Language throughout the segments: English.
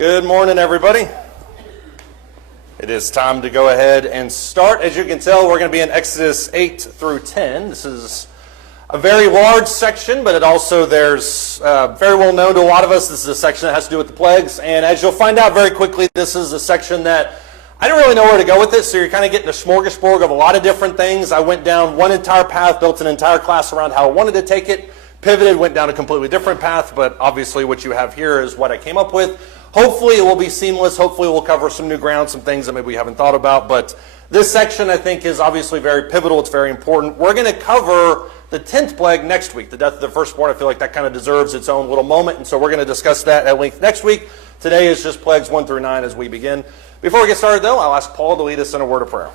Good morning, everybody. It is time to go ahead and start. As you can tell, we're going to be in Exodus 8 through 10. This is a very large section, but it also, there's very well known to a lot of us. This is a section that has to do with the plagues. And as you'll find out very quickly, this is a section that I don't really know where to go with it, so you're kind of getting a smorgasbord of a lot of different things. I went down one entire path, built an entire class around how I wanted to take it, pivoted, went down a completely different path, but obviously what you have here is what I came up with. Hopefully it will be seamless. Hopefully we'll cover some new ground, some things that maybe we haven't thought about. But this section, I think, is obviously very pivotal. It's very important. We're going to cover the 10th plague next week, the death of the firstborn. I feel like that kind of deserves its own little moment, and so we're going to discuss that at length next week. Today is just plagues 1 through 9 as we begin. Before we get started, though, I'll ask Paul to lead us in a word of prayer.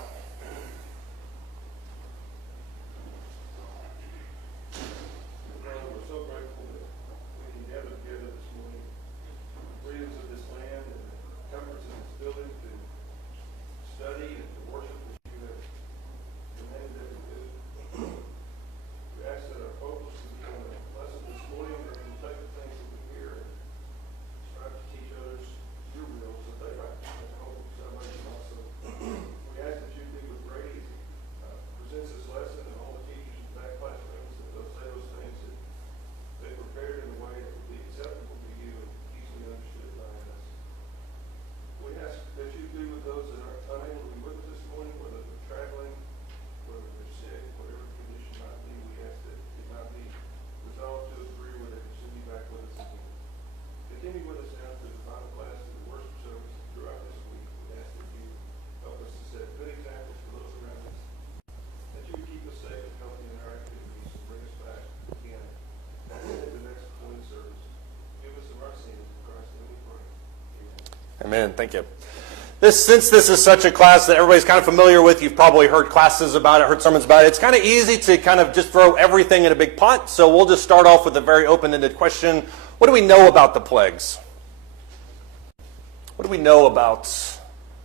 Amen. Thank you. Since this is such a class that everybody's kind of familiar with, you've probably heard classes about it, heard sermons about it. It's kind of easy to kind of just throw everything in a big pot. So we'll just start off with a very open-ended question. What do we know about the plagues? What do we know about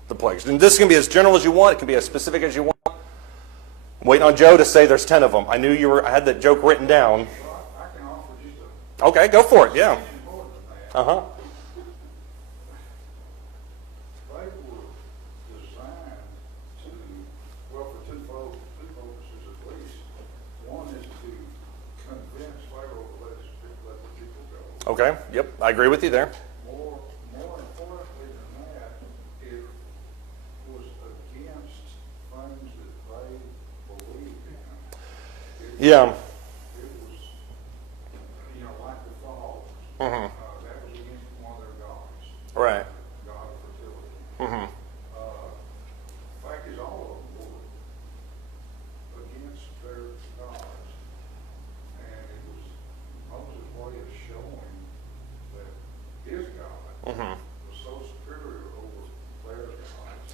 the plagues? And this can be as general as you want. It can be as specific as you want. I'm waiting on Joe to say there's 10 of them. I knew I had that joke written down. I can offer just Okay, go for it. Yeah. Uh-huh. Okay, yep, I agree with you there. More importantly than that, it was against things that they believed in. Yeah. It was, like the Pharaoh. Mm-hmm. That was against one of their gods. Right. God of fertility. Mm-hmm. Fact is, all of them were against their gods. And it was Moses' way of showing that his God was so superior over their gods.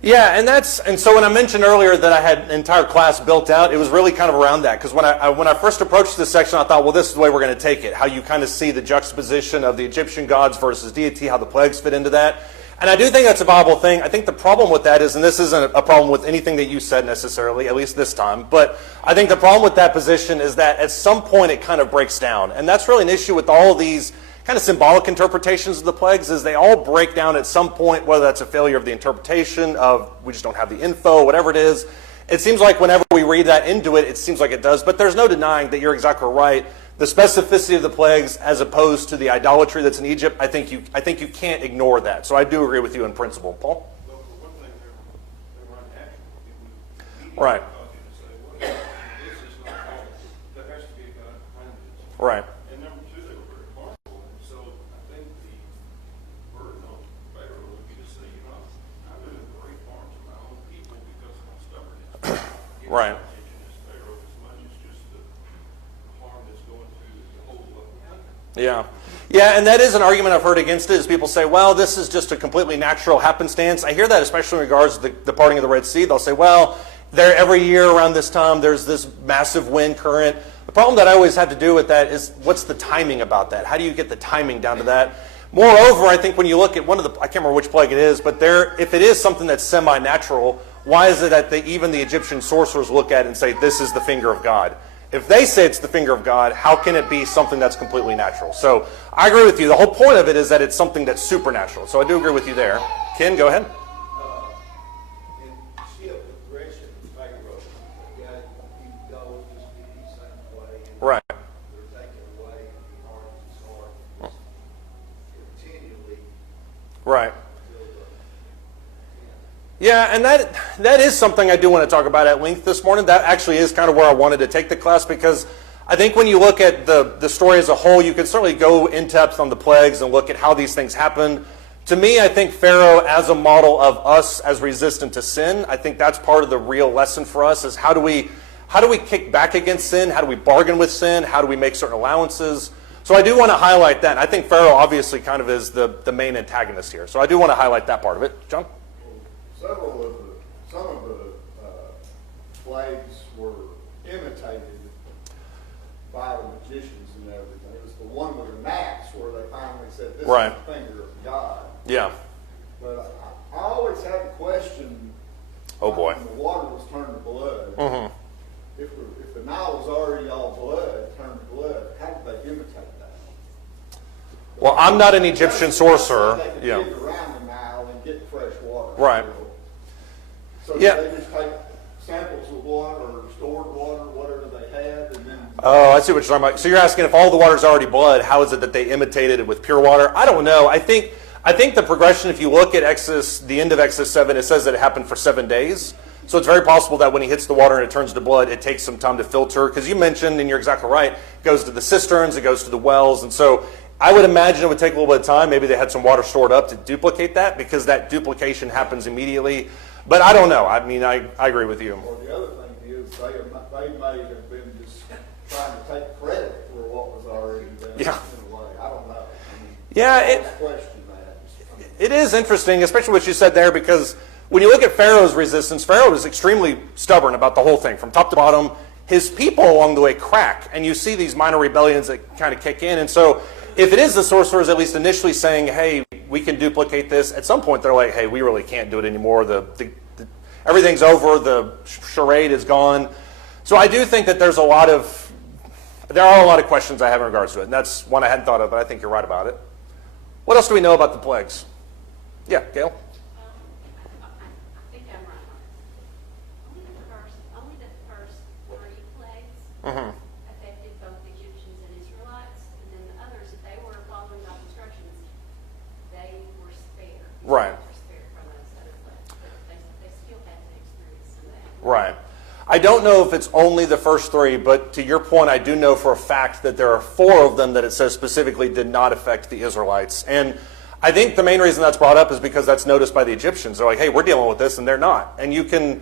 Yeah, and so when I mentioned earlier that I had an entire class built out, it was really kind of around that. Because when I first approached this section, I thought, well, this is the way we're going to take it. How you kind of see the juxtaposition of the Egyptian gods versus deity, how the plagues fit into that. And I do think that's a viable thing. I think the problem with that is, and this isn't a problem with anything that you said necessarily, at least this time, but I think the problem with that position is that at some point it kind of breaks down. And that's really an issue with all of these kind of symbolic interpretations of the plagues, is they all break down at some point, whether that's a failure of the interpretation, of we just don't have the info, whatever it is. It seems like whenever we read that into it, it seems like it does. But there's no denying that you're exactly right. The specificity of the plagues as opposed to the idolatry that's in Egypt, I think you can't ignore that. So I do agree with you in principle. Paul? Well, for one thing, they're unnatural. Right. This is not God. There has to be a God behind this. Right. And number two, they were very harmful. And so I think the burden on Pharaoh would be to say, I'm doing great harm to my own people because of my stubbornness. Right. Pharaoh as much as just the harm that's going through the whole country. Yeah. Yeah, and that is an argument I've heard against it, is people say, well, this is just a completely natural happenstance. I hear that especially in regards to the parting of the Red Sea. They'll say, well, every year around this time, there's this massive wind current. The problem that I always have to do with that is, what's the timing about that? How do you get the timing down to that? Moreover, I think when you look at I can't remember which plague it is, but if it is something that's semi-natural, why is it that even the Egyptian sorcerers look at it and say, this is the finger of God? If they say it's the finger of God, how can it be something that's completely natural? So I agree with you. The whole point of it is that it's something that's supernatural. So I do agree with you there. Ken, go ahead. And you see a progression of Pharaoh. God, he goes just the same way. And Right. they're taken away and he hardens his heart continually Right. until the end. Yeah, and that is something I do want to talk about at length this morning. That actually is kind of where I wanted to take the class, because I think when you look at the story as a whole, you can certainly go in depth on the plagues and look at how these things happen. To me, I think Pharaoh as a model of us as resistant to sin, I think that's part of the real lesson for us, is how do we kick back against sin? How do we bargain with sin? How do we make certain allowances? So I do want to highlight that. And I think Pharaoh obviously kind of is the main antagonist here. So I do want to highlight that part of it. John? Some of the plagues were imitated by the magicians and everything. It was the one with the gnats where they finally said, "This Right. is the finger of God." Yeah. But I always had a question. Oh, boy. When the water was turned to blood, Mm-hmm. if the Nile was already all blood, turned to blood, how did they imitate that? Well, I'm not an Egyptian sorcerer. They could Yeah. dig around the Nile and get fresh water. Right. So Yeah. did they just take samples of water or stored water, whatever they had, and then... Oh, I see what you're talking about. So you're asking if all the water's already blood, how is it that they imitated it with pure water? I don't know. I think the progression, if you look at Exodus, the end of Exodus 7, it says that it happened for 7 days. So it's very possible that when he hits the water and it turns to blood, it takes some time to filter. Because you mentioned, and you're exactly right, it goes to the cisterns, it goes to the wells. And so I would imagine it would take a little bit of time. Maybe they had some water stored up to duplicate that, because that duplication happens immediately. But I don't know. I mean, I agree with you. Or the other thing is, they may have been just trying to take credit for what was already done Yeah. in a way. I don't know. I mean, Yeah, I it- question that. It is interesting, especially what you said there, because when you look at Pharaoh's resistance, Pharaoh is extremely stubborn about the whole thing, from top to bottom. His people along the way crack, and you see these minor rebellions that kind of kick in. And so if it is the sorcerers at least initially saying, hey, we can duplicate this, at some point they're like, hey, we really can't do it anymore. Everything's over. The charade is gone. So I do think that there are a lot of questions I have in regards to it, and that's one I hadn't thought of, but I think you're right about it. What else do we know about the plagues? Yeah, Gail? I think I'm right. Only the first 3 plagues Mm-hmm. affected both Egyptians and Israelites, and then the others, if they were following God's instructions, they were spared. Right. They were spared from those other plagues, but they still had to experience some of that. Right. I don't know if it's only the first 3, but to your point, I do know for a fact that there are 4 of them that it says specifically did not affect the Israelites. And I think the main reason that's brought up is because that's noticed by the Egyptians. They're like, hey, we're dealing with this, and they're not. And you can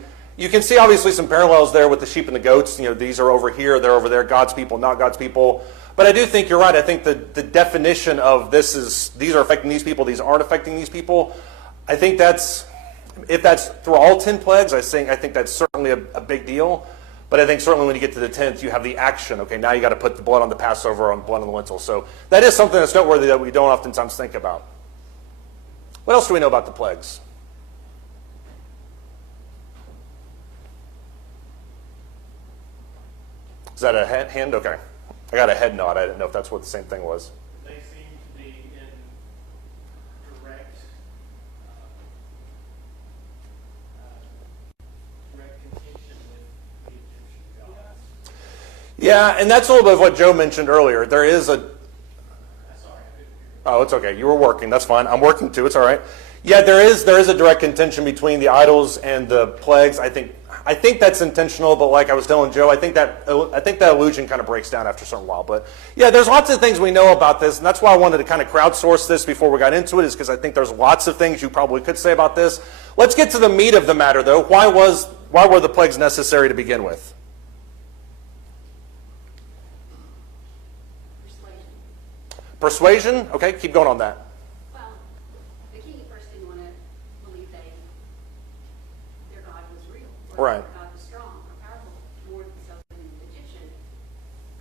see obviously some parallels there with the sheep and the goats. You know, these are over here, they're over there, God's people, not God's people. But I do think you're right. I think the definition of these are affecting these people, these aren't affecting these people, I think if that's through all 10 plagues, I think that's certainly a big deal. But I think certainly when you get to the 10th, you have the action. Okay, now you got to put the blood on the Passover, on blood on the lintel. So that is something that's noteworthy that we don't oftentimes think about. What else do we know about the plagues? Is that a hand? Okay. I got a head nod. I didn't know if that's what the same thing was. They seem to be in direct, direct contention with the Egyptian gods. Yeah, and that's a little bit of what Joe mentioned earlier. There is a... Sorry, I didn't hear. Oh, it's okay. You were working. That's fine. I'm working too. It's all right. Yeah, there is a direct contention between the idols and the plagues. I think that's intentional, but like I was telling Joe, I think that illusion kind of breaks down after a certain while. But yeah, there's lots of things we know about this, and that's why I wanted to kind of crowdsource this before we got into it, is because I think there's lots of things you probably could say about this. Let's get to the meat of the matter, though. Why were the plagues necessary to begin with? Persuasion? Okay, keep going on that. Well, the king at first didn't want to believe their God was real. Or Right. their God was strong or powerful, more so than the Egyptian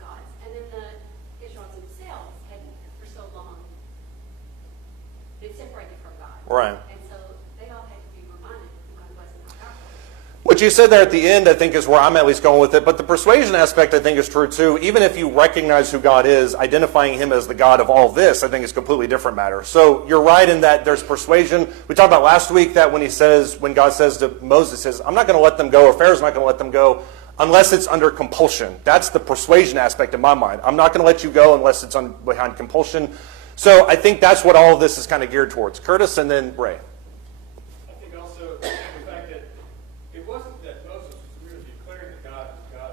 gods. And then the Israelites themselves had, for so long, been separated from God. Right. And so they all had to be reminded that God wasn't how powerful. What you said there at the end, I think, is where I'm at least going with it. But the persuasion aspect, I think, is true too. Even if you recognize who God is, identifying him as the God of all this, I think is a completely different matter. So you're right in that there's persuasion. We talked about last week that when God says to Moses, says, I'm not going to let them go, or Pharaoh's not going to let them go, unless it's under compulsion. That's the persuasion aspect in my mind. I'm not going to let you go unless it's behind compulsion. So I think that's what all of this is kind of geared towards. Curtis and then Ray. I think also the fact that it wasn't that Moses was really declaring that God is God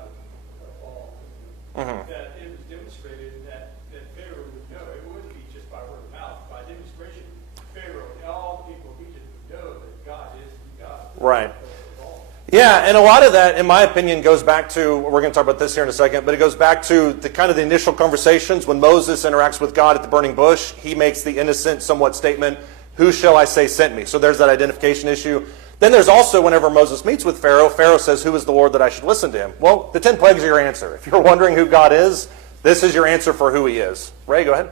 of all, that it was demonstrated that Pharaoh would know. It wouldn't be just by word of mouth. By demonstration, Pharaoh and all the people of Egypt would know that God is the God Right. of all. Yeah, and a lot of that, in my opinion, goes back to, we're going to talk about this here in a second, but it goes back to the kind of the initial conversations when Moses interacts with God at the burning bush. He makes the innocent, somewhat statement, who shall I say sent me? So there's that identification issue. Then there's also whenever Moses meets with Pharaoh, Pharaoh says, who is the Lord that I should listen to him? Well, the 10 plagues are your answer. If you're wondering who God is, this is your answer for who he is. Ray, go ahead.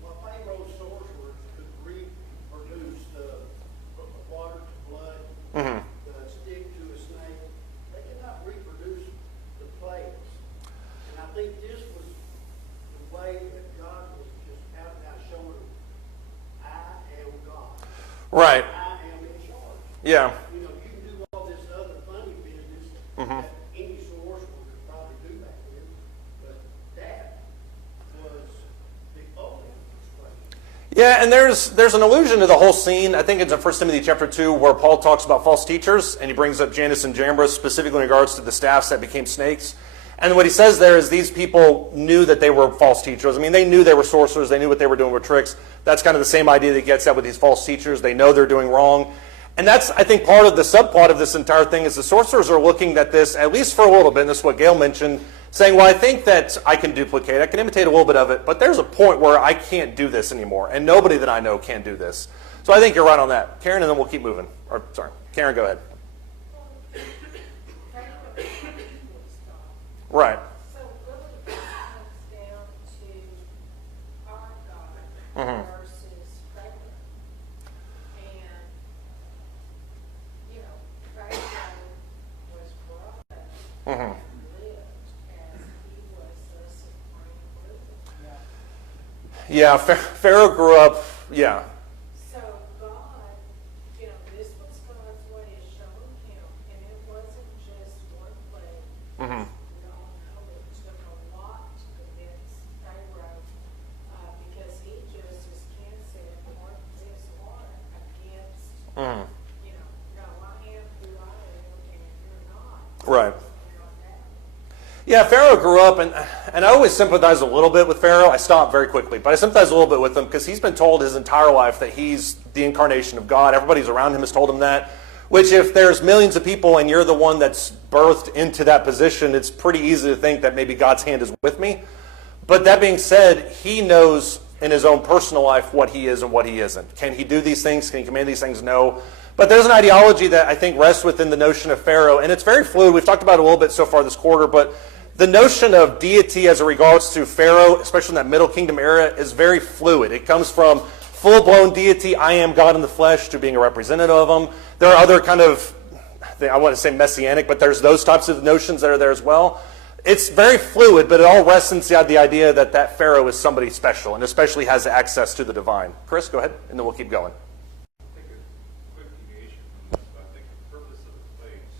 Well, Pharaoh's sorcerers could reproduce the water to blood, the stick to a snake. They could not reproduce the plagues. And I think this was the way that God was just out and out showing them, I am God. Right. I am in charge. Yeah. You know, you can do all this other funny business that any sorcerer could probably do back then, but that was the ultimate persuasion. Yeah, and there's an allusion to the whole scene. I think it's in 1 Timothy chapter 2 where Paul talks about false teachers, and he brings up Jannes and Jambres, specifically in regards to the staffs that became snakes. And what he says there is these people knew that they were false teachers. I mean, they knew they were sorcerers. They knew what they were doing with tricks. That's kind of the same idea that he gets at with these false teachers. They know they're doing wrong. And that's, I think, part of the subplot of this entire thing is the sorcerers are looking at this, at least for a little bit, and this is what Gail mentioned, saying, well, I think that I can duplicate, I can imitate a little bit of it, but there's a point where I can't do this anymore, and nobody that I know can do this. So I think you're right on that. Karen, and then we'll keep moving. Or, sorry, Karen, go ahead. Right. So really, it comes down to our God versus Pharaoh. And, you know, Pharaoh was brought up and lived as he was the supreme ruler. Yeah, Pharaoh grew up, yeah. So God, you know, this was God's way of showing him, and it wasn't just one plague. We all know it took a lot to convince Pharaoh, because he just, as Ken said, worked his heart against, you know, no, I am who I am, and you're not. Right. You know, that. Yeah, Pharaoh grew up, and I always sympathize a little bit with Pharaoh. I stop very quickly, but I sympathize a little bit with him because he's been told his entire life that he's the incarnation of God. Everybody's around him has told him that, which if there's millions of people and you're the one that's birthed into that position, it's pretty easy to think that maybe God's hand is with me. But that being said, he knows in his own personal life what he is and what he isn't. Can he do these things? Can he command these things? No. But there's an ideology that I think rests within the notion of Pharaoh, and it's very fluid. We've talked about it a little bit so far this quarter, but the notion of deity as it regards to Pharaoh, especially in that Middle Kingdom era, is very fluid. It comes from full-blown deity, I am God in the flesh, to being a representative of him. There are other kind of, I want to say messianic, but there's those types of notions that are there as well. It's very fluid, but it all rests inside the idea that that Pharaoh is somebody special and especially has access to the divine. Chris, go ahead, and then we'll keep going. I think a quick deviation from this, but I think the purpose of the plagues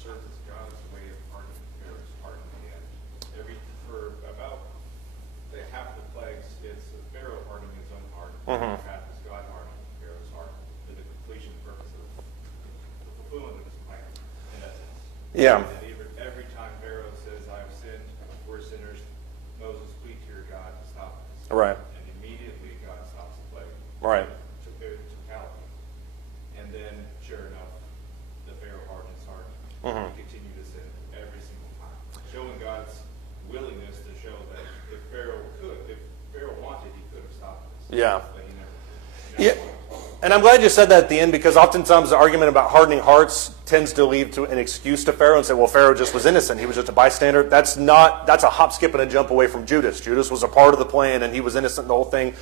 serves as God's way of hardening Pharaoh's heart in the end. For about half the plagues, it's Pharaoh hardening his own heart. Half is God hardening Pharaoh's heart to the completion purpose of the fulfillment of his plan, in essence. Yeah. And every time Pharaoh says, I have sinned, we're sinners, Moses, plead to your God to stop this. Right. And immediately God stops the plague. Right. Totality. And then, sure enough, the Pharaoh hardened his heart. He continued to sin every single time, showing God's willingness to show that if Pharaoh wanted, he could have stopped this. Yeah. But he never Yeah. did. And I'm glad you said that at the end, because oftentimes the argument about hardening hearts tends to lead to an excuse to Pharaoh and say, well, Pharaoh just was innocent. He was just a bystander. That's a hop, skip, and a jump away from Judas. Judas was a part of the plan, and he was innocent in the whole thing.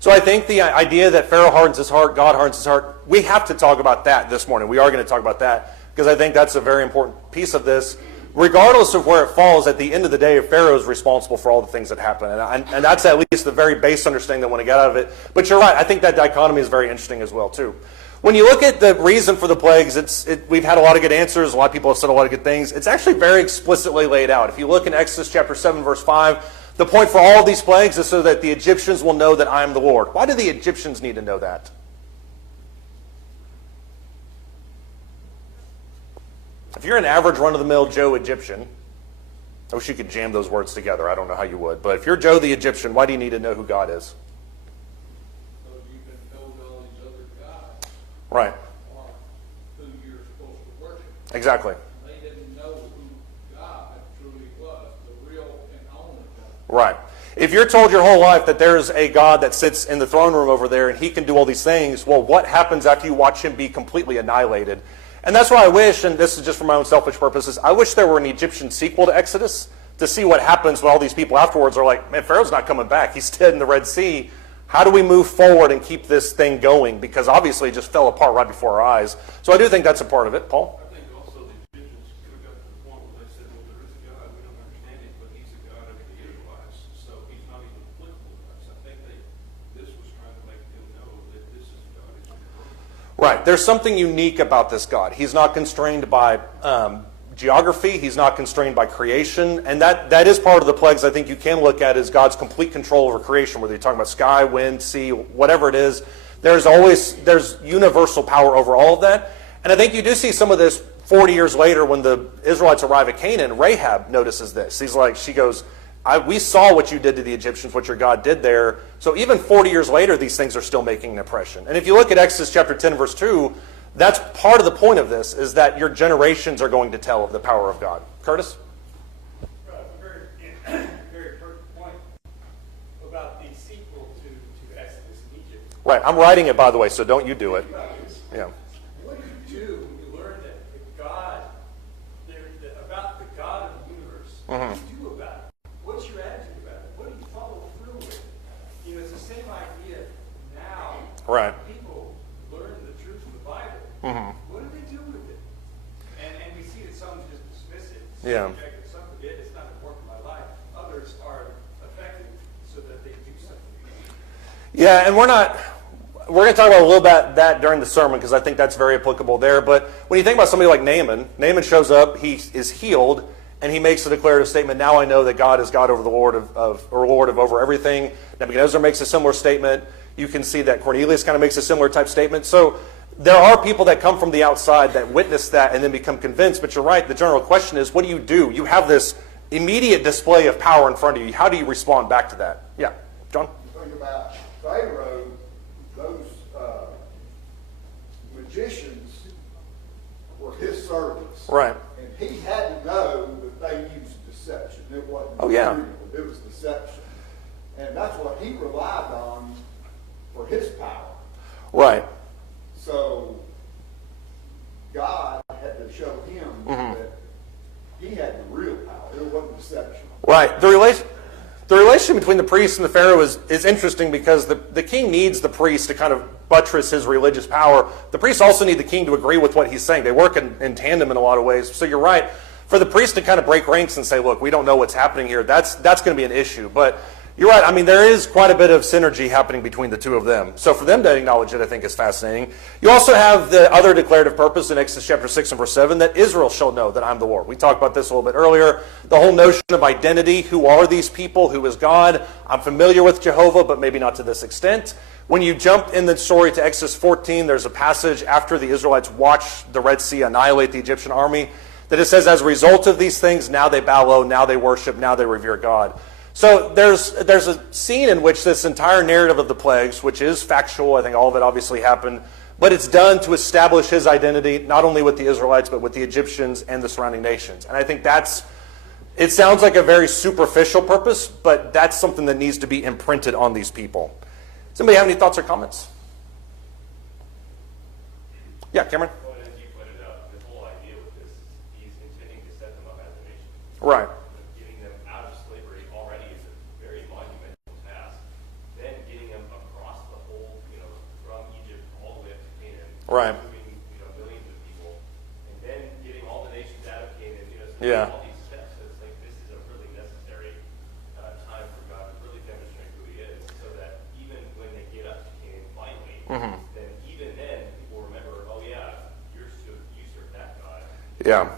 So I think the idea that Pharaoh hardens his heart, God hardens his heart, we have to talk about that this morning. We are going to talk about that because I think that's a very important piece of this. Regardless of where it falls, at the end of the day, Pharaoh is responsible for all the things that happen. And that's at least the very base understanding that I want to get out of it. But you're right. I think that dichotomy is very interesting as well, too. When you look at the reason for the plagues, we've had a lot of good answers. A lot of people have said a lot of good things. It's actually very explicitly laid out. If you look in Exodus chapter 7, verse 5, the point for all of these plagues is so that the Egyptians will know that I am the Lord. Why do the Egyptians need to know that? If you're an average run-of-the-mill Joe Egyptian, I wish you could jam those words together. I don't know how you would. But if you're Joe the Egyptian, why do you need to know who God is? So you can build all these other gods, Right. or who you're supposed to worship. Exactly. They didn't know who God truly was, the real and only God. Right. If you're told your whole life that there's a God that sits in the throne room over there and he can do all these things, well, what happens after you watch him be completely annihilated? And that's why I wish, and this is just for my own selfish purposes, I wish there were an Egyptian sequel to Exodus to see what happens when all these people afterwards are like, man, Pharaoh's not coming back. He's dead in the Red Sea. How do we move forward and keep this thing going? Because obviously it just fell apart right before our eyes. So I do think that's a part of it. Paul? I think also the Egyptians could have got to the point where they said, well, there is a God, we don't understand it, but he's a God of the Israelites, so he's not even applicable to us. I think this was trying to make them know that this is God is important. Right. There's something unique about this God. He's not constrained by geography. He's not constrained by creation. And that is part of the plagues I think you can look at as God's complete control over creation, whether you're talking about sky, wind, sea, whatever it is. There's universal power over all of that. And I think you do see some of this 40 years later when the Israelites arrive at Canaan. Rahab notices this. She goes, we saw what you did to the Egyptians, what your God did there. So even 40 years later, these things are still making an impression. And if you look at Exodus chapter 10, verse 2, that's part of the point of this, is that your generations are going to tell of the power of God. Curtis? Very, very pertinent point about the sequel to Exodus in Egypt. Right. I'm writing it, by the way, so don't you do it. Yeah. What do you do when you learn that the God, about the God of the universe? What do you do about it? What's your attitude about it? What do you follow through with? You know, it's the same idea now. Right. People learn the truth of the Bible. What do they do with it? And we see that some just dismiss it. Yeah. Reject it. Some forget it's not important in my life. Others are affected so that they do something. Yeah, and we're going to talk about a little bit that during the sermon because I think that's very applicable there. But when you think about somebody like Naaman shows up, he is healed, and he makes a declarative statement, now I know that God is God over the Lord Lord of over everything. Nebuchadnezzar makes a similar statement. You can see that Cornelius kind of makes a similar type statement. So there are people that come from the outside that witness that and then become convinced. But you're right, the general question is, what do? You have this immediate display of power in front of you. How do you respond back to that? Yeah, John? Think about Pharaoh, those magicians were his servants. Right. And he had to know that they used deception. It wasn't real. It was deception. And that's what he relied on for his power. Right. So God had to show him that he had the real power. It wasn't deception. Right. The relation between the priest and the Pharaoh is interesting because the king needs the priest to kind of buttress his religious power. The priests also need the king to agree with what he's saying. They work in tandem in a lot of ways. So you're right. For the priest to kind of break ranks and say, look, we don't know what's happening here, that's going to be an issue. But you're right. I mean, there is quite a bit of synergy happening between the two of them. So for them to acknowledge it, I think is fascinating. You also have the other declarative purpose in Exodus chapter 6 and verse 7, that Israel shall know that I'm the Lord. We talked about this a little bit earlier. The whole notion of identity. Who are these people? Who is God? I'm familiar with Jehovah, but maybe not to this extent. When you jump in the story to Exodus 14, there's a passage after the Israelites watch the Red Sea annihilate the Egyptian army that it says, as a result of these things, now they bow low, now they worship, now they revere God. So there's a scene in which this entire narrative of the plagues, which is factual, I think all of it obviously happened, but it's done to establish his identity, not only with the Israelites, but with the Egyptians and the surrounding nations. And I think it sounds like a very superficial purpose, but that's something that needs to be imprinted on these people. Does anybody have any thoughts or comments? Yeah, Cameron? Well, as you pointed out, the whole idea with this, he's intending to set them up as a nation. Right. Getting them out of slavery already is a very monumental task. Then getting them across Yeah. All these steps, so it's like this is a really necessary time for God to really demonstrate who He is, so that even when they get up to Canaan finally, then even then people remember, oh yeah, you serve that God. Yeah.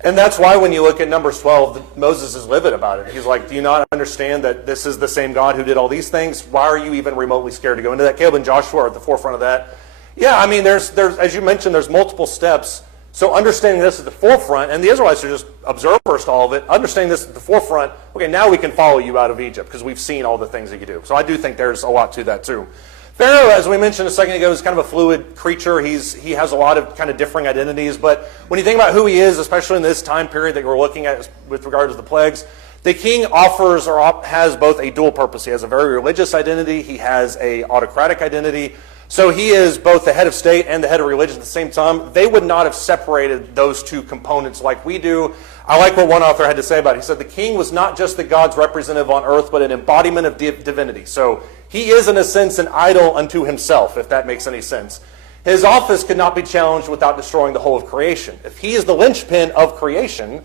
And that's why when you look at Numbers 12, Moses is livid about it. He's like, do you not understand that this is the same God who did all these things? Why are you even remotely scared to go into that? Caleb and Joshua are at the forefront of that. Yeah, I mean, there's as you mentioned, there's multiple steps. So understanding this at the forefront, and the Israelites are just observers to all of it, understanding this at the forefront, okay, now we can follow you out of Egypt because we've seen all the things that you do. So I do think there's a lot to that too. Pharaoh, as we mentioned a second ago, is kind of a fluid creature. He has a lot of kind of differing identities. But when you think about who he is, especially in this time period that we're looking at with regards to the plagues, the king offers or has both a dual purpose. He has a very religious identity. He has a autocratic identity. So he is both the head of state and the head of religion at the same time. They would not have separated those two components like we do. I like what one author had to say about it. He said the king was not just the God's representative on earth, but an embodiment of divinity. So he is, in a sense, an idol unto himself, if that makes any sense. His office could not be challenged without destroying the whole of creation. If he is the linchpin of creation,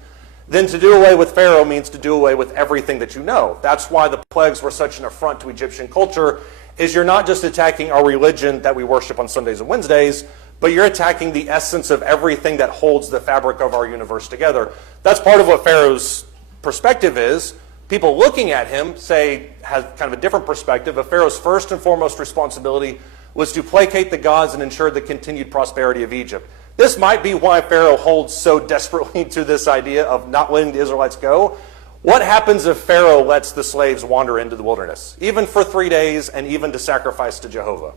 then to do away with Pharaoh means to do away with everything that you know. That's why the plagues were such an affront to Egyptian culture, is you're not just attacking our religion that we worship on Sundays and Wednesdays, but you're attacking the essence of everything that holds the fabric of our universe together. That's part of what Pharaoh's perspective is. People looking at him has kind of a different perspective. But Pharaoh's first and foremost responsibility was to placate the gods and ensure the continued prosperity of Egypt. This might be why Pharaoh holds so desperately to this idea of not letting the Israelites go. What happens if Pharaoh lets the slaves wander into the wilderness, even for 3 days and even to sacrifice to Jehovah?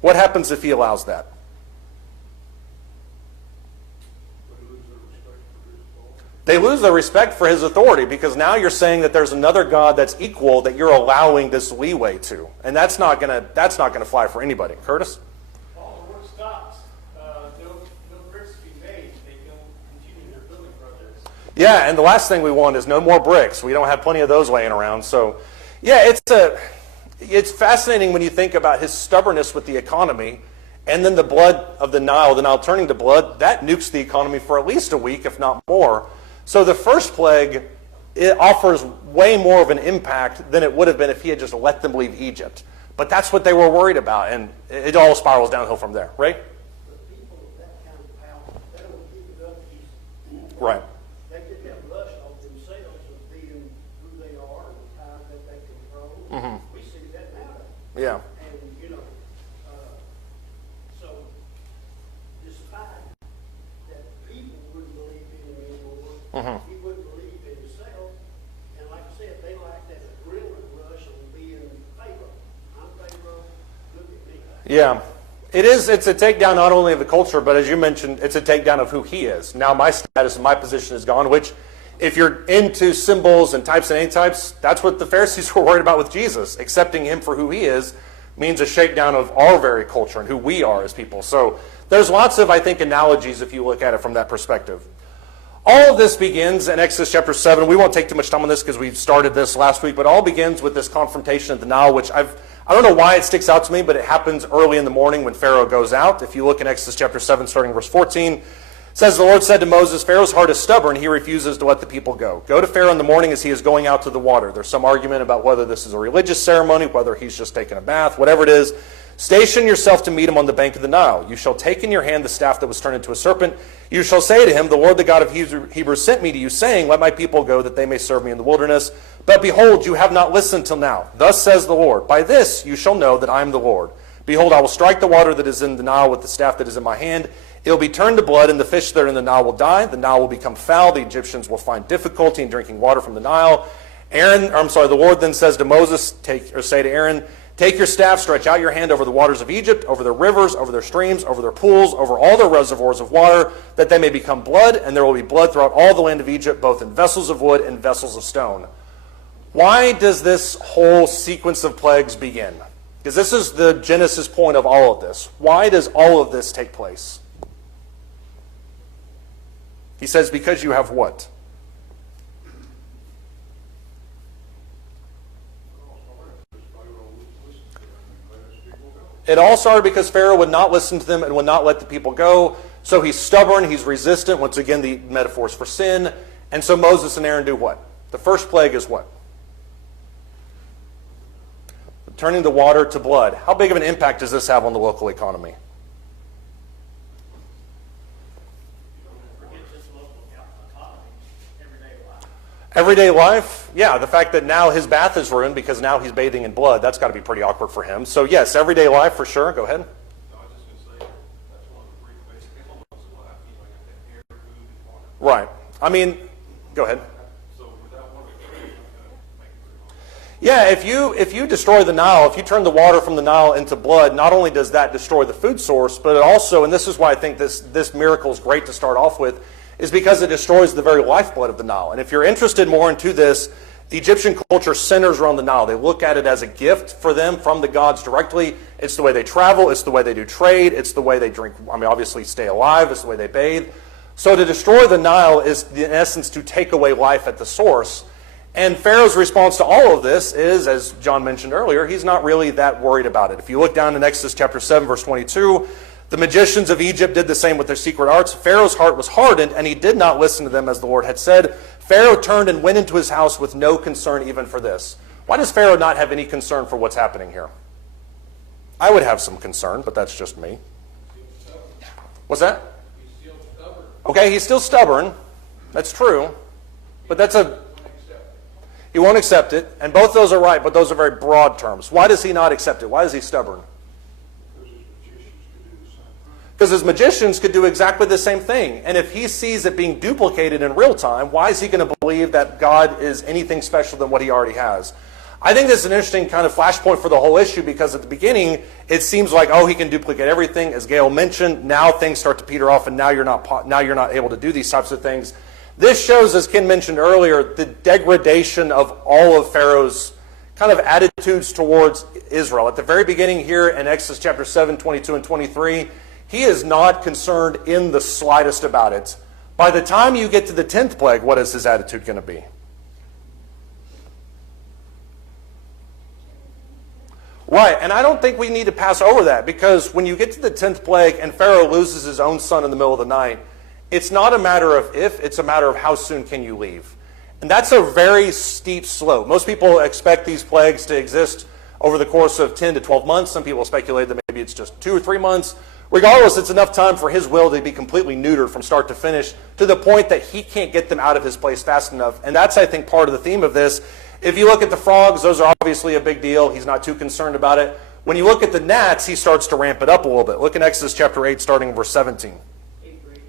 What happens if he allows that? They lose their respect for his authority because now you're saying that there's another God that's equal that you're allowing this leeway to, and that's not gonna fly for anybody. Curtis? All the work stops. No bricks to be made. They don't continue their building projects. Yeah, and the last thing we want is no more bricks. We don't have plenty of those laying around. So, yeah, it's fascinating when you think about his stubbornness with the economy, and then the blood of the Nile turning to blood, that nukes the economy for at least a week, if not more. So the first plague, it offers way more of an impact than it would have been if he had just let them leave Egypt. But that's what they were worried about, and it all spirals downhill from there, right? The people of that kind of power, they don't keep it up easy. Right. They get that rush off themselves of being who they are and the power that they control. Mm-hmm. We see that now. Yeah. And, so despite that people wouldn't believe in him anymore, he wouldn't believe in himself. And like I said, they like that adrenaline rush on being Pharaoh. I'm Pharaoh, look at me. Yeah. It's a takedown not only of the culture, but as you mentioned, it's a takedown of who he is. Now my status and my position is gone, which if you're into symbols and types and antitypes, that's what the Pharisees were worried about with Jesus. Accepting him for who he is means a shakedown of our very culture and who we are as people. So there's lots of, I think, analogies if you look at it from that perspective. All of this begins in Exodus chapter 7. We won't take too much time on this because we started this last week, but it all begins with this confrontation at the Nile, which I don't know why it sticks out to me, but it happens early in the morning when Pharaoh goes out. If you look in Exodus chapter 7, starting verse 14, it says, the Lord said to Moses, Pharaoh's heart is stubborn. He refuses to let the people go. Go to Pharaoh in the morning as he is going out to the water. There's some argument about whether this is a religious ceremony, whether he's just taking a bath, whatever it is. Station yourself to meet him on the bank of the Nile. You shall take in your hand the staff that was turned into a serpent. You shall say to him, the Lord, the God of Hebrews, sent me to you, saying, let my people go, that they may serve me in the wilderness. But behold, you have not listened till now. Thus says the Lord, by this you shall know that I am the Lord. Behold, I will strike the water that is in the Nile with the staff that is in my hand. It will be turned to blood, and the fish that are in the Nile will die. The Nile will become foul. The Egyptians will find difficulty in drinking water from the Nile. The Lord then says to Moses, say to Aaron, take your staff, stretch out your hand over the waters of Egypt, over their rivers, over their streams, over their pools, over all their reservoirs of water, that they may become blood, and there will be blood throughout all the land of Egypt, both in vessels of wood and vessels of stone. Why does this whole sequence of plagues begin? Because this is the genesis point of all of this. Why does all of this take place? He says, because you have what? It all started because Pharaoh would not listen to them and would not let the people go. So he's stubborn, he's resistant. Once again, the metaphors for sin. And so Moses and Aaron do what? The first plague is what? Turning the water to blood. How big of an impact does this have on the local economy? Forget just local economy, everyday life. Everyday life, yeah, the fact that now his bath is ruined because now he's bathing in blood, that's got to be pretty awkward for him. So yes, everyday life for sure. Go ahead. No, I was just going to say, that's one of the three basic elements of life. You know, you got the air, food, and water. Right. I mean, go ahead. So without water, it's going to make it very hard. Yeah, if you destroy the Nile, if you turn the water from the Nile into blood, not only does that destroy the food source, but it also, and this is why I think this miracle is great to start off with, is because it destroys the very lifeblood of the Nile. And if you're interested more into this, the Egyptian culture centers around the Nile. They look at it as a gift for them from the gods directly. It's the way they travel. It's the way they do trade. It's the way they drink, obviously stay alive. It's the way they bathe. So to destroy the Nile is, in essence, to take away life at the source. And Pharaoh's response to all of this is, as John mentioned earlier, he's not really that worried about it. If you look down in Exodus chapter 7, verse 22, the magicians of Egypt did the same with their secret arts. Pharaoh's heart was hardened, and he did not listen to them as the Lord had said. Pharaoh turned and went into his house with no concern even for this. Why does Pharaoh not have any concern for what's happening here? I would have some concern, but that's just me. What's that? He's still stubborn. Okay, he's still stubborn. That's true. But he won't accept it. And both those are right, but those are very broad terms. Why does he not accept it? Why is he stubborn? Because his magicians could do exactly the same thing. And if he sees it being duplicated in real time, why is he going to believe that God is anything special than what he already has? I think this is an interesting kind of flashpoint for the whole issue, because at the beginning, it seems like, oh, he can duplicate everything. As Gail mentioned, now things start to peter off, and now you're not able to do these types of things. This shows, as Ken mentioned earlier, the degradation of all of Pharaoh's kind of attitudes towards Israel. At the very beginning here in Exodus chapter 7, 22 and 23, he is not concerned in the slightest about it. By the time you get to the 10th plague, what is his attitude going to be? Right, and I don't think we need to pass over that, because when you get to the 10th plague and Pharaoh loses his own son in the middle of the night, it's not a matter of if, it's a matter of how soon can you leave. And that's a very steep slope. Most people expect these plagues to exist over the course of 10 to 12 months. Some people speculate that maybe it's just 2 or 3 months. Regardless, it's enough time for his will to be completely neutered from start to finish, to the point that he can't get them out of his place fast enough. And that's, I think, part of the theme of this. If you look at the frogs, those are obviously a big deal. He's not too concerned about it. When you look at the gnats, he starts to ramp it up a little bit. Look in Exodus chapter 8, starting in verse 17. Hey, Brady,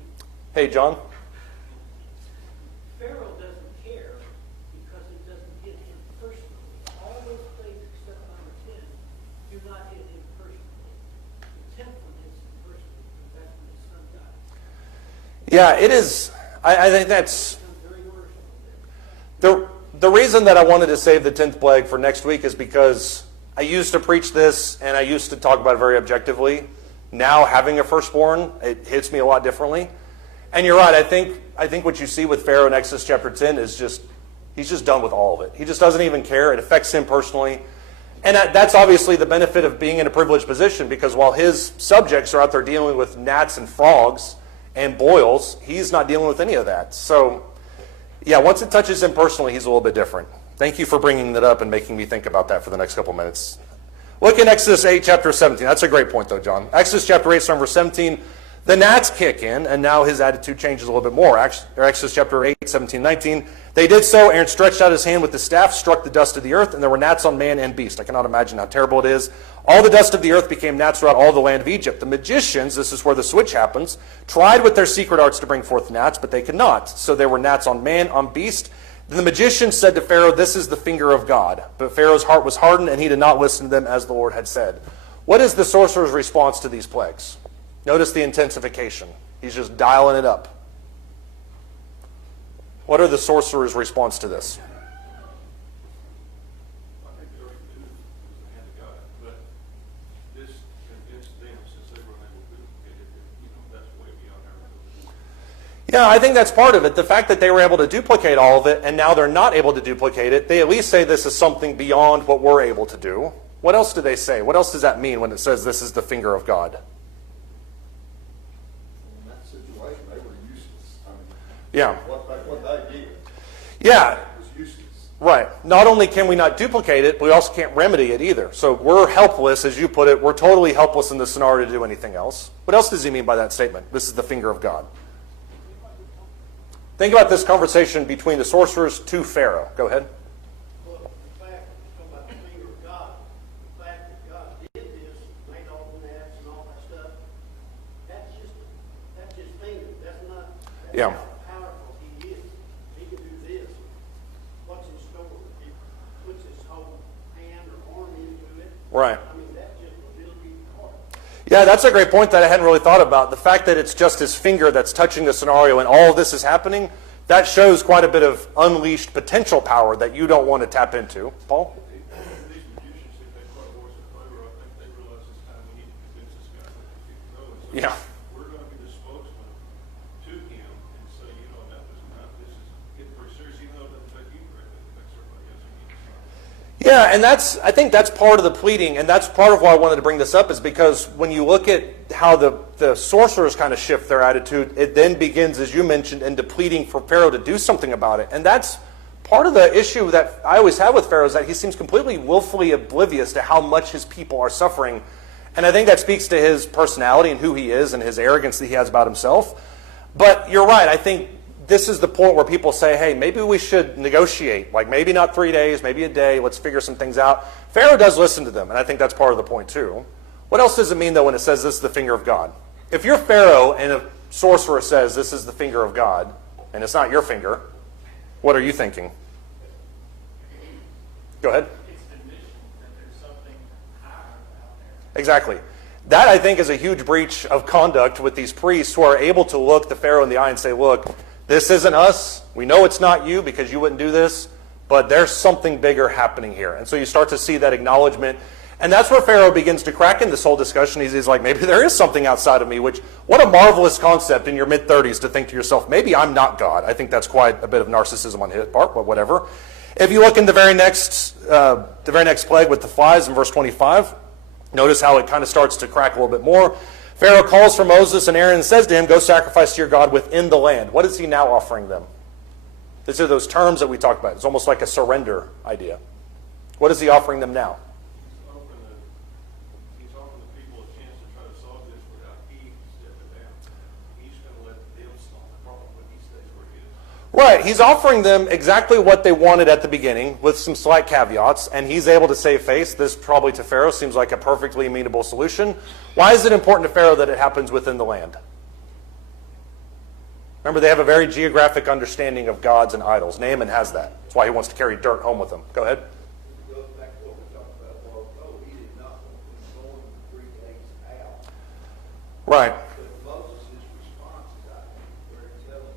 Hey, John. Pharaoh doesn't care because it doesn't hit him personally. All those plagues except number 10 do not hit him personally. The 10th one hits him personally because that's when his son died. Yeah, it is. I think that's... It becomes very worrisome. The reason that I wanted to save the 10th plague for next week is because I used to preach this and I used to talk about it very objectively. Now, having a firstborn, it hits me a lot differently. And you're right, I think what you see with Pharaoh in Exodus chapter 10 is he's just done with all of it. He just doesn't even care. It affects him personally. And that's obviously the benefit of being in a privileged position, because while his subjects are out there dealing with gnats and frogs and boils, he's not dealing with any of that. So, yeah, once it touches him personally, he's a little bit different. Thank you for bringing that up and making me think about that for the next couple minutes. Look in Exodus 8, chapter 17. That's a great point, though, John. Exodus chapter 8, verse 17. The gnats kick in, and now his attitude changes a little bit more. Exodus chapter 8, 17, 19. They did so. Aaron stretched out his hand with the staff, struck the dust of the earth, and there were gnats on man and beast. I cannot imagine how terrible it is. All the dust of the earth became gnats throughout all the land of Egypt. The magicians, this is where the switch happens, tried with their secret arts to bring forth gnats, but they could not. So there were gnats on man, on beast. Then the magicians said to Pharaoh, "This is the finger of God." But Pharaoh's heart was hardened, and he did not listen to them as the Lord had said. What is the sorcerer's response to these plagues? Notice the intensification. He's just dialing it up. What are the sorcerer's response to this? I think the earth is the hand of God, but this convinced them, since they were unable to duplicate it, that's way beyond their ability. Yeah, I think that's part of it. The fact that they were able to duplicate all of it and now they're not able to duplicate it, they at least say this is something beyond what we're able to do. What else do they say? What else does that mean when it says this is the finger of God? That's Yeah. What they did Yeah. was useless. Right. Not only can we not duplicate it, but we also can't remedy it either. So we're helpless, as you put it. We're totally helpless in this scenario to do anything else. What else does he mean by that statement? This is the finger of God. Think about this conversation between the sorcerers to Pharaoh. Go ahead. Well, the fact, talking about the finger of God, the fact that God did this, made all the gnats and all that stuff, that's just finger. That's Yeah. not how powerful he is. He can do this. What's in store? He puts his whole hand or arm into it. Right. I mean, that's just a little bitty part. Yeah, that's a great point that I hadn't really thought about. The fact that it's just his finger that's touching the scenario and all of this is happening, that shows quite a bit of unleashed potential power that you don't want to tap into. Paul? These magicians, if they caught a voice of Pharaoh, I think they realize it's time we need to convince this guy that we can go. And so Yeah. we're going to be the spokesman to him and say, you know, that was not, this is getting pretty serious, even though it doesn't affect you directly, it affects everybody else who needs to stop. Yeah, and I think that's part of the pleading, and that's part of why I wanted to bring this up, is because when you look at how the sorcerers kind of shift their attitude, it then begins, as you mentioned, into pleading for Pharaoh to do something about it. And that's part of the issue that I always have with Pharaoh, is that he seems completely willfully oblivious to how much his people are suffering. And I think that speaks to his personality and who he is and his arrogance that he has about himself. But you're right, I think this is the point where people say, hey, maybe we should negotiate. Like maybe not 3 days, maybe a day. Let's figure some things out. Pharaoh does listen to them, and I think that's part of the point too. What else does it mean, though, when it says this is the finger of God? If you're Pharaoh and a sorcerer says this is the finger of God, and it's not your finger, what are you thinking? Go ahead. It's the mission that there's something higher out there. Exactly. That, I think, is a huge breach of conduct with these priests who are able to look the Pharaoh in the eye and say, look, this isn't us. We know it's not you because you wouldn't do this, but there's something bigger happening here. And so you start to see that acknowledgement. And that's where Pharaoh begins to crack in this whole discussion. He's like, maybe there is something outside of me, which, what a marvelous concept in your mid-30s to think to yourself, maybe I'm not God. I think that's quite a bit of narcissism on his part, but whatever. If you look in the very next plague with the flies in verse 25, notice how it kind of starts to crack a little bit more. Pharaoh calls for Moses and Aaron and says to him, go sacrifice to your God within the land. What is he now offering them? These are those terms that we talked about. It's almost like a surrender idea. What is he offering them now? He's offering the people a chance to try to solve this without he stepping down. He's going to let them solve the problem when he stays where he is. Right. He's offering them exactly what they wanted at the beginning with some slight caveats, and he's able to save face. This probably to Pharaoh seems like a perfectly amenable solution. Why is it important to Pharaoh that it happens within the land? Remember, they have a very geographic understanding of gods and idols. Naaman has that. That's why he wants to carry dirt home with him. Go ahead. It goes back to what we talked about a while ago. He did not want them going 3 days out. Right. But Moses' response is, I think, very telling.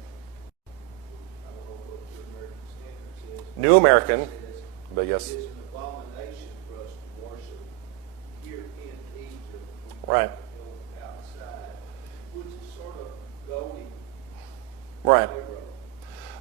I don't know what the American Standard says. New American, It says, but yes. it's an abomination for us to worship here in Egypt. We Right. go outside, which is sort of goading Right. Pharaoh.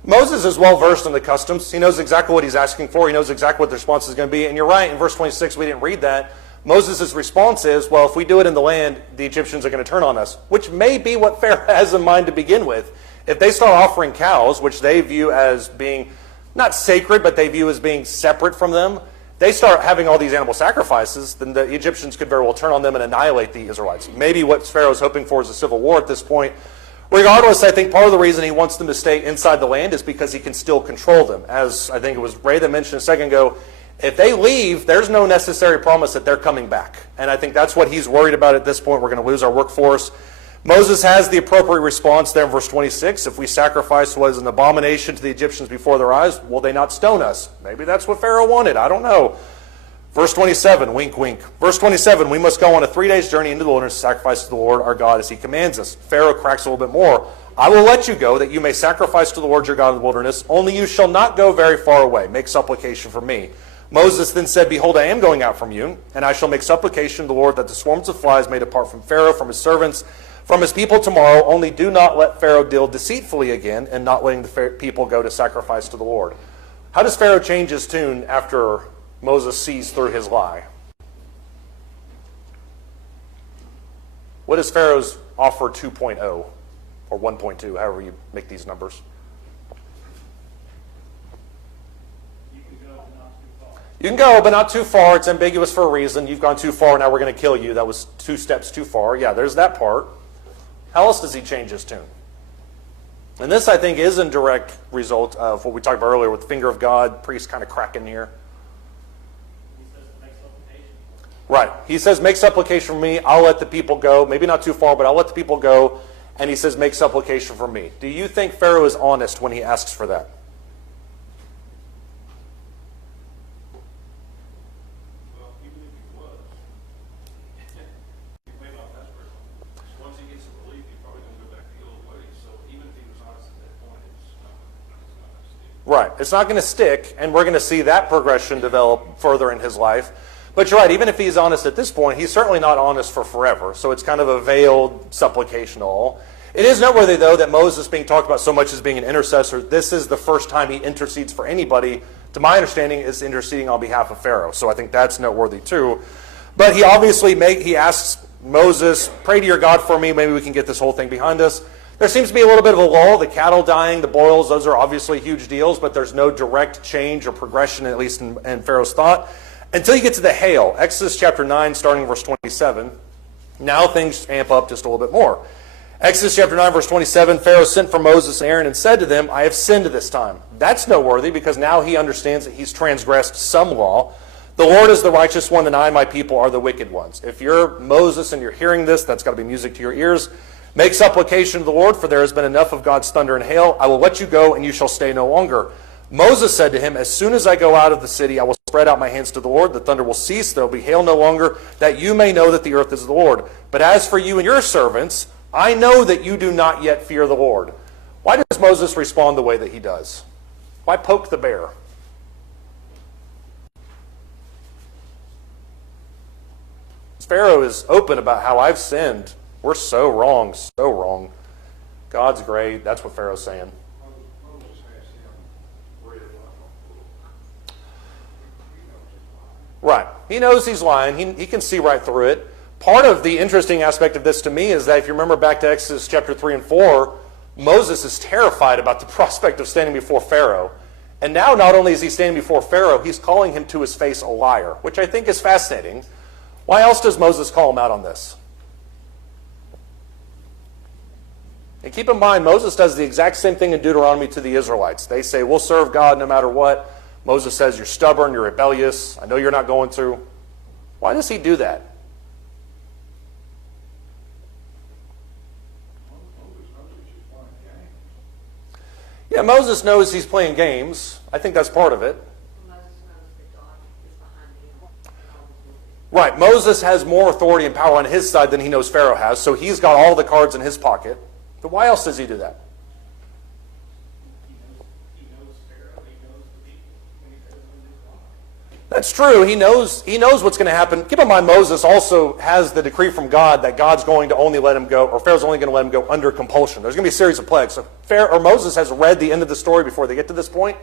Moses is well versed in the customs. He knows exactly what he's asking for. He knows exactly what the response is going to be. And you're right, in verse 26, we didn't read that. Moses' response is, well, if we do it in the land, the Egyptians are going to turn on us, which may be what Pharaoh has in mind to begin with. If they start offering cows, which they view as being not sacred, but they view as being separate from them, they start having all these animal sacrifices, then the Egyptians could very well turn on them and annihilate the Israelites. Maybe what Pharaoh's hoping for is a civil war at this point. Regardless, I think part of the reason he wants them to stay inside the land is because he can still control them. As I think it was Ray that mentioned a second ago, if they leave, there's no necessary promise that they're coming back. And I think that's what he's worried about at this point. We're going to lose our workforce. Moses has the appropriate response there in verse 26. If we sacrifice what is an abomination to the Egyptians before their eyes, will they not stone us? Maybe that's what Pharaoh wanted. I don't know. Verse 27, wink, wink. Verse 27, we must go on a 3 days journey into the wilderness to sacrifice to the Lord our God as he commands us. Pharaoh cracks a little bit more. I will let you go that you may sacrifice to the Lord your God in the wilderness. Only you shall not go very far away. Make supplication for me. Moses then said, behold, I am going out from you, and I shall make supplication to the Lord that the swarms of flies may depart from Pharaoh, from his servants, from his people tomorrow. Only do not let Pharaoh deal deceitfully again, and not letting the people go to sacrifice to the Lord. How does Pharaoh change his tune after Moses sees through his lie? What is Pharaoh's offer 2.0 or 1.2, however you make these numbers? You can go, but not too far. It's ambiguous for a reason. You've gone too far, now we're going to kill you. That was 2 steps too far. Yeah, there's that part. How else does he change his tune? And this, I think, is in direct result of what we talked about earlier with the finger of God, priest kind of cracking near. He says, make supplication. Right. He says, make supplication for me. I'll let the people go. Maybe not too far, but I'll let the people go. And he says, make supplication for me. Do you think Pharaoh is honest when he asks for that? Well, even if he was, he may not desperate. Once he gets some relief, he's probably going to go back the old ways. So even if he was honest at that point, it's not going to stick. Right. It's not going to stick, and we're going to see that progression develop further in his life. But you're right, even if he's honest at this point, he's certainly not honest for forever. So it's kind of a veiled supplication all. It is noteworthy, though, that Moses being talked about so much as being an intercessor, this is the first time he intercedes for anybody, to my understanding, is interceding on behalf of Pharaoh. So I think that's noteworthy, too. But he obviously he asks Moses, pray to your God for me, maybe we can get this whole thing behind us. There seems to be a little bit of a lull. The cattle dying, the boils, those are obviously huge deals, but there's no direct change or progression, at least in Pharaoh's thought. Until you get to the hail, Exodus chapter 9, starting verse 27, now things amp up just a little bit more. Exodus chapter 9, verse 27, Pharaoh sent for Moses and Aaron and said to them, I have sinned this time. That's noteworthy because now he understands that he's transgressed some law. The Lord is the righteous one, and I and my people are the wicked ones. If you're Moses and you're hearing this, that's got to be music to your ears. Make supplication to the Lord, for there has been enough of God's thunder and hail. I will let you go, and you shall stay no longer. Moses said to him, as soon as I go out of the city, I will spread out my hands to the Lord. The thunder will cease. There will be hail no longer, that you may know that the earth is the Lord. But as for you and your servants, I know that you do not yet fear the Lord. Why does Moses respond the way that he does? Why poke the bear? Pharaoh is open about how I've sinned. We're so wrong, so wrong. God's great. That's what Pharaoh's saying. Moses has him read like a book. He knows he's lying. Right. He knows he's lying. He can see right through it. Part of the interesting aspect of this to me is that if you remember back to Exodus chapter 3 and 4, Moses is terrified about the prospect of standing before Pharaoh. And now not only is he standing before Pharaoh, he's calling him to his face a liar, which I think is fascinating. Why else does Moses call him out on this? And keep in mind, Moses does the exact same thing in Deuteronomy to the Israelites. They say, we'll serve God no matter what. Moses says, you're stubborn, you're rebellious. I know you're not going to. Why does he do that? Moses knows he's just playing games. Yeah, Moses knows he's playing games. I think that's part of it. Moses knows that God is behind him. Right, Moses has more authority and power on his side than he knows Pharaoh has, so he's got all the cards in his pocket. But why else does he do that? He knows Pharaoh, he knows the people, and he knows when he's wrong. That's true. He knows what's going to happen. Keep in mind, Moses also has the decree from God that God's going to only let him go, or Pharaoh's only going to let him go under compulsion. There's going to be a series of plagues. So Moses has read the end of the story before they get to this point.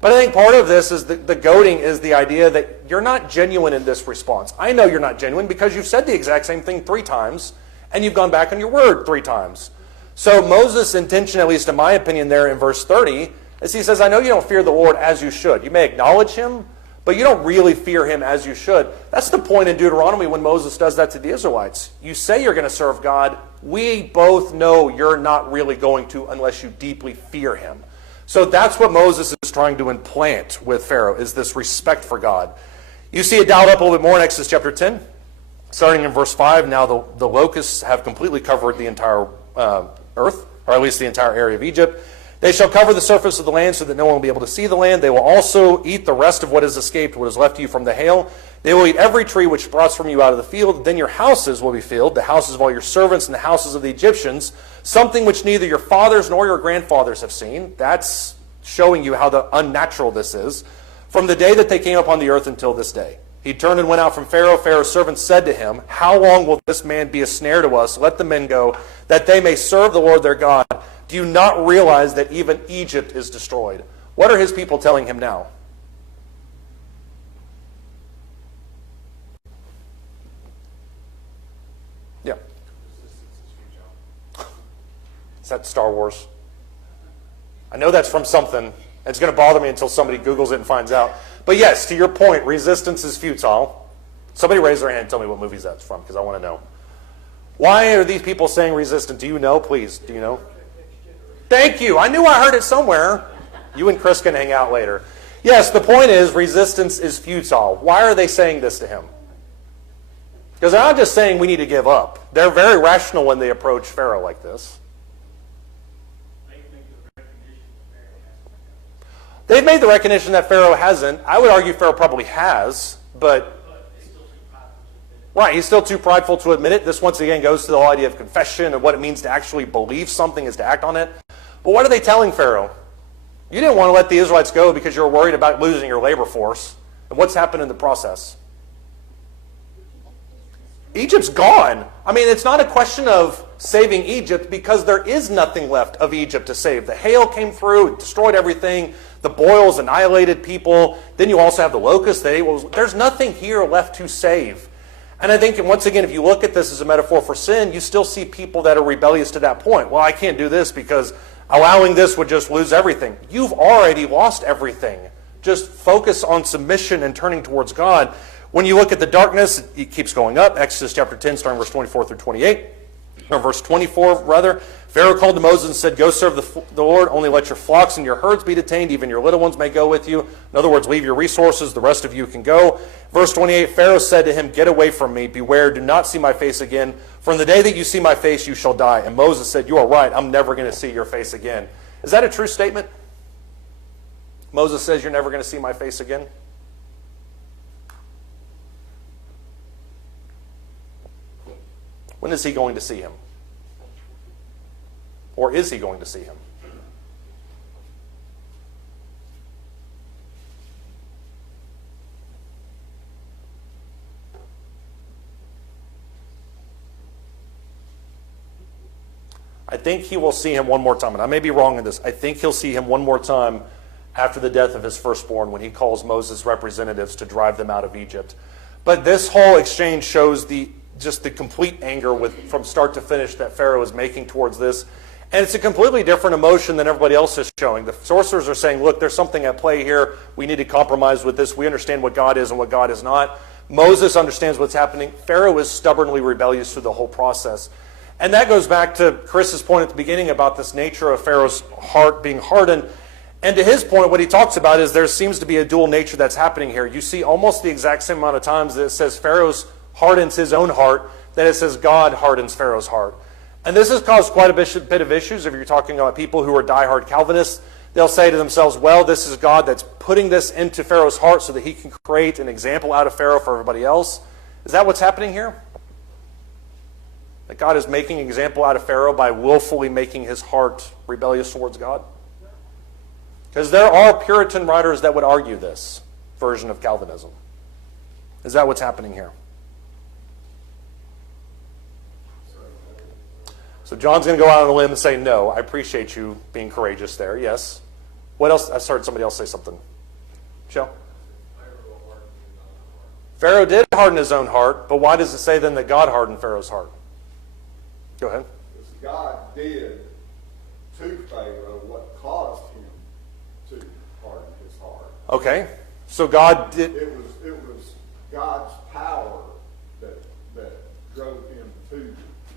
But I think part of this is the goading is the idea that you're not genuine in this response. I know you're not genuine because you've said the exact same thing 3 times, and you've gone back on your word 3 times. So Moses' intention, at least in my opinion there in verse 30, is he says, I know you don't fear the Lord as you should. You may acknowledge him, but you don't really fear him as you should. That's the point in Deuteronomy when Moses does that to the Israelites. You say you're going to serve God. We both know you're not really going to unless you deeply fear him. So that's what Moses is trying to implant with Pharaoh, is this respect for God. You see it dialed up a little bit more in Exodus chapter 10, starting in verse 5. Now the locusts have completely covered the entire earth, or at least the entire area of Egypt. They shall cover the surface of the land so that no one will be able to see the land. They will also eat the rest of what has escaped, what is left to you from the hail. They will eat every tree which sprouts from you out of the field. Then your houses will be filled, the houses of all your servants and the houses of the Egyptians, something which neither your fathers nor your grandfathers have seen. That's showing you how unnatural this is. From the day that they came upon the earth until this day. He turned and went out from Pharaoh. Pharaoh's servants said to him, how long will this man be a snare to us? Let the men go, that they may serve the Lord their God. Do you not realize that even Egypt is destroyed? What are his people telling him now? Yeah. Is that Star Wars? I know that's from something, It's going to bother me until somebody Googles it and finds out. But yes, to your point, resistance is futile. Somebody raise their hand and tell me what movies that's from, because I want to know. Why are these people saying resistant? Do you know? Please, do you know? Thank you. I knew I heard it somewhere. You and Chris can hang out later. Yes, the point is resistance is futile. Why are they saying this to him? Because they're not just saying we need to give up. They're very rational when they approach Pharaoh like this. They've made the recognition that Pharaoh hasn't. I would argue Pharaoh probably has, but right, he's still too prideful to admit it. This once again goes to the whole idea of confession and what it means to actually believe something is to act on it. But what are they telling Pharaoh? You didn't want to let the Israelites go because you were worried about losing your labor force. And what's happened in the process? Egypt's gone. I mean, it's not a question of saving Egypt because there is nothing left of Egypt to save. The hail came through, it destroyed everything. The boils annihilated people. Then you also have the locusts. There's nothing here left to save. And I think, once again, if you look at this as a metaphor for sin, you still see people that are rebellious to that point. Well, I can't do this because allowing this would just lose everything. You've already lost everything. Just focus on submission and turning towards God. When you look at the darkness, it keeps going up. Exodus chapter 10, starting verse 24 through 28. Or verse 24, rather. Pharaoh called to Moses and said, "Go serve the Lord. Only let your flocks and your herds be detained. Even your little ones may go with you." In other words, leave your resources. The rest of you can go. Verse 28, Pharaoh said to him, "Get away from me. Beware, do not see my face again. For in the day that you see my face, you shall die." And Moses said, "You are right. I'm never going to see your face again." Is that a true statement? Moses says, "You're never going to see my face again." When is he going to see him? Or is he going to see him? I think he will see him one more time. And I may be wrong in this. I think he'll see him one more time after the death of his firstborn when he calls Moses' representatives to drive them out of Egypt. But this whole exchange shows just the complete anger from start to finish that Pharaoh is making towards this. And it's a completely different emotion than everybody else is showing. The sorcerers are saying, look, there's something at play here. We need to compromise with this. We understand what God is and what God is not. Moses understands what's happening. Pharaoh is stubbornly rebellious through the whole process. And that goes back to Chris's point at the beginning about this nature of Pharaoh's heart being hardened. And to his point, what he talks about is there seems to be a dual nature that's happening here. You see almost the exact same amount of times that it says Pharaoh hardens his own heart, that it says God hardens Pharaoh's heart. And this has caused quite a bit of issues. If you're talking about people who are diehard Calvinists, they'll say to themselves, well, this is God that's putting this into Pharaoh's heart so that he can create an example out of Pharaoh for everybody else. Is that what's happening here? That God is making an example out of Pharaoh by willfully making his heart rebellious towards God? Because there are Puritan writers that would argue this version of Calvinism. Is that what's happening here? So John's going to go out on a limb and say, no, I appreciate you being courageous there. Yes. What else? I heard somebody else say something. Joe? Pharaoh did harden his own heart, but why does it say then that God hardened Pharaoh's heart? Go ahead. Because God did to Pharaoh what caused him to harden his heart. Okay. So God did... It was God's power that drove him to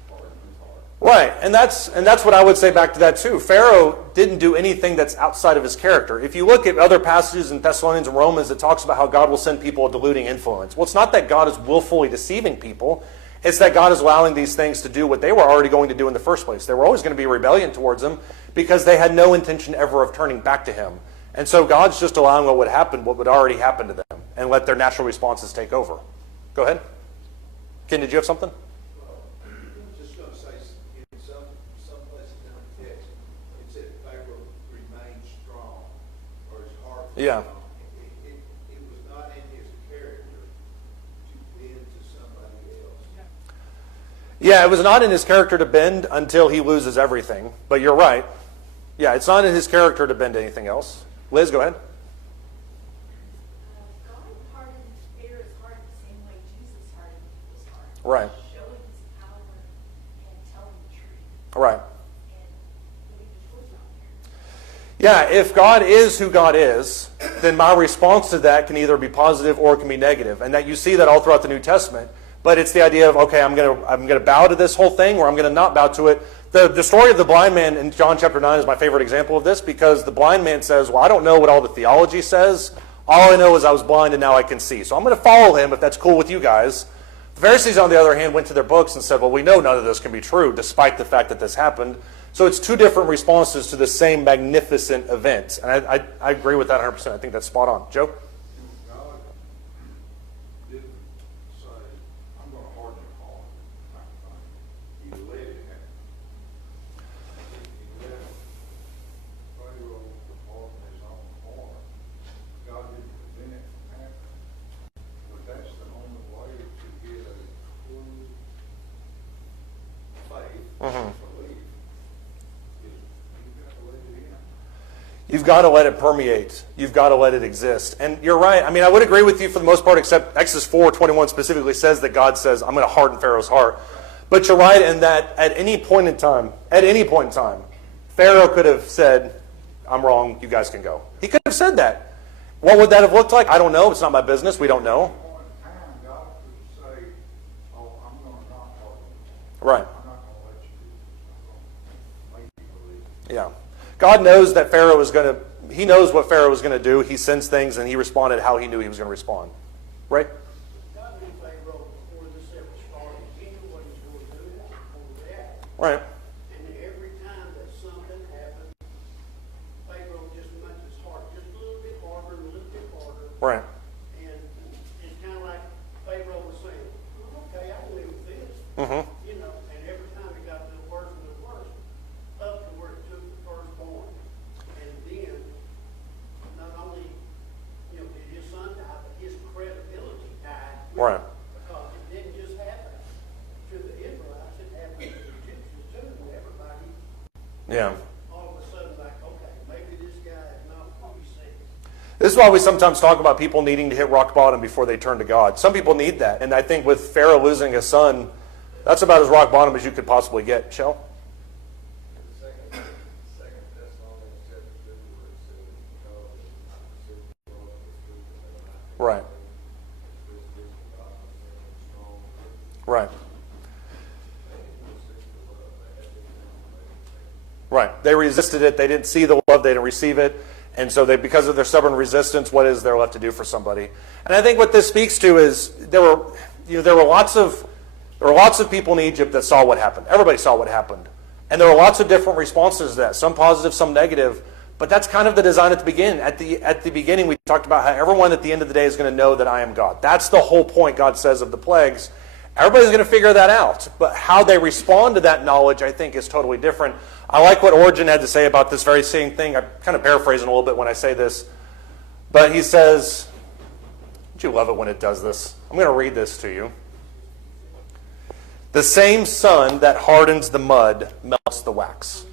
harden his heart. Right, and that's what I would say back to that too. Pharaoh didn't do anything that's outside of his character. If you look at other passages in Thessalonians and Romans, it talks about how God will send people a deluding influence. Well, it's not that God is willfully deceiving people. It's that God is allowing these things to do what they were already going to do in the first place. They were always going to be rebellion towards him because they had no intention ever of turning back to him. And so God's just allowing what would already happen to them, and let their natural responses take over. Go ahead. Ken, did you have something? Just going to say, in some places in the text, it said Pharaoh remained strong, or his heart was Yeah. strong. It was not in his character to bend to somebody else. Yeah, it was not in his character to bend until he loses everything. But you're right. Yeah, it's not in his character to bend to anything else. Liz, go ahead. God hardened Pharaoh's heart the same way Jesus hardened people's heart. Right. Showing his power and telling the truth. Right. And believe the choice out there. Yeah, if God is who God is, then my response to that can either be positive or it can be negative. And that you see that all throughout the New Testament. But it's the idea of, okay, I'm gonna bow to this whole thing, or I'm gonna not bow to it. The story of the blind man in John chapter 9 is my favorite example of this, because the blind man says, well, I don't know what all the theology says. All I know is I was blind and now I can see. So I'm going to follow him if that's cool with you guys. The Pharisees, on the other hand, went to their books and said, well, we know none of this can be true, despite the fact that this happened. So it's two different responses to the same magnificent event. And I agree with that 100%. I think that's spot on. Joe? God didn't say, I'm going to harden your heart. He let it happen. He let Pharaoh harden his own heart. God didn't prevent it from happening. But that's the only way to get a true faith, belief, is you've got to let it in. You've got to let it permeate. You've got to let it exist. And you're right. I mean, I would agree with you for the most part, except Exodus 4:21 specifically says that God says, I'm going to harden Pharaoh's heart. But you're right in that at any point in time, Pharaoh could have said, I'm wrong, you guys can go. He could have said that. What would that have looked like? I don't know. It's not my business. We don't know. Point in time, God could say, oh, I'm going to not harden you. Right. I'm not going to let you do this. I'm going to make you believe. Yeah. God knows that Pharaoh is going to, he knows what Pharaoh was going to do. He sends things and he responded how he knew he was going to respond. Right? God knew Pharaoh before this ever started. He knew what he was going to do before that. Right. And every time that something happened, Pharaoh just makes his heart just a little bit harder and a little bit harder. Right. And it's kind of like Pharaoh was saying, "Oh, okay, I can live with this." Mm-hmm. You know, and every time it got a little worse and a little worse, up to where it took the firstborn. And then, not only, did his son die, but his credibility died. with Right. it. Because it didn't just happen to the Israelites, it happened to the Egyptians too, and everybody Yeah. all of a sudden like, okay, maybe this guy is not who he says. This is why we sometimes talk about people needing to hit rock bottom before they turn to God. Some people need that. And I think with Pharaoh losing his son, that's about as rock bottom as you could possibly get. Shell? Second Thessalonians chapter 2, where it says, God is the Lord of the truth and everlasting. Right. This is God and strong. Right. They resist the love. They had to Right. They resisted it. They didn't see the love. They didn't receive it. And so they, because of their stubborn resistance, what is there left to do for somebody? And I think what this speaks to is there were lots of people in Egypt that saw what happened. Everybody saw what happened. And there were lots of different responses to that, some positive, some negative. But that's kind of the design at the beginning. At the beginning, we talked about how everyone at the end of the day is going to know that I am God. That's the whole point, God says, of the plagues. Everybody's going to figure that out. But how they respond to that knowledge, I think, is totally different. I like what Origen had to say about this very same thing. I'm kind of paraphrasing a little bit when I say this. But he says, don't you love it when it does this? I'm going to read this to you. The same sun that hardens the mud melts the wax.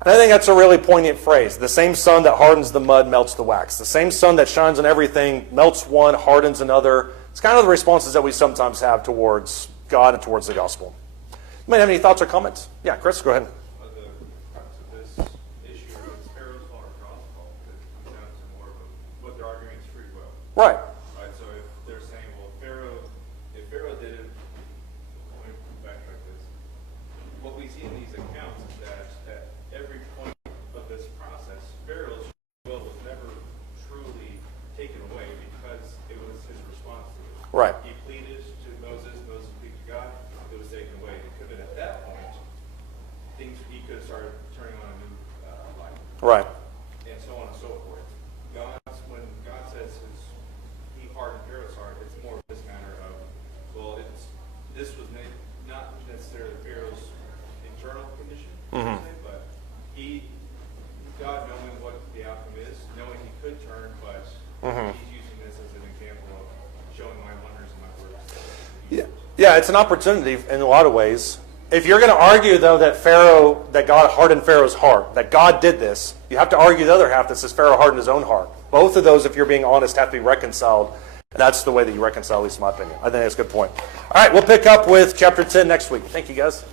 And I think that's a really poignant phrase. The same sun that hardens the mud melts the wax. The same sun that shines on everything melts one, hardens another. It's kind of the responses that we sometimes have towards God and towards the gospel. You might have any thoughts or comments? Yeah, Chris, go ahead. The crux of this issue is Pharaoh's fault or God's fault. It comes down to more of what they're arguing is free will. Right. Right. So if they're saying, well, if Pharaoh did it, let me backtrack this. What we see in these accounts is that at every point of this process, Pharaoh's will was never truly taken away because it was his response to it. Right. He pleaded to Moses, Moses pleaded to God, it was taken away. It could have been at that point, he could have started turning on a new light. Right. And so on and so forth. When God says he hardened Pharaoh's heart, it's more of this matter of, well, this was not necessarily Pharaoh's internal condition, per se, but God knowing what the outcome is, knowing he could turn, but he's using this as an example of showing my wonders and my works. Yeah, it's an opportunity in a lot of ways. If you're going to argue, though, that God hardened Pharaoh's heart, that God did this, you have to argue the other half that says Pharaoh hardened his own heart. Both of those, if you're being honest, have to be reconciled. And that's the way that you reconcile, at least in my opinion. I think that's a good point. All right, we'll pick up with chapter 10 next week. Thank you, guys.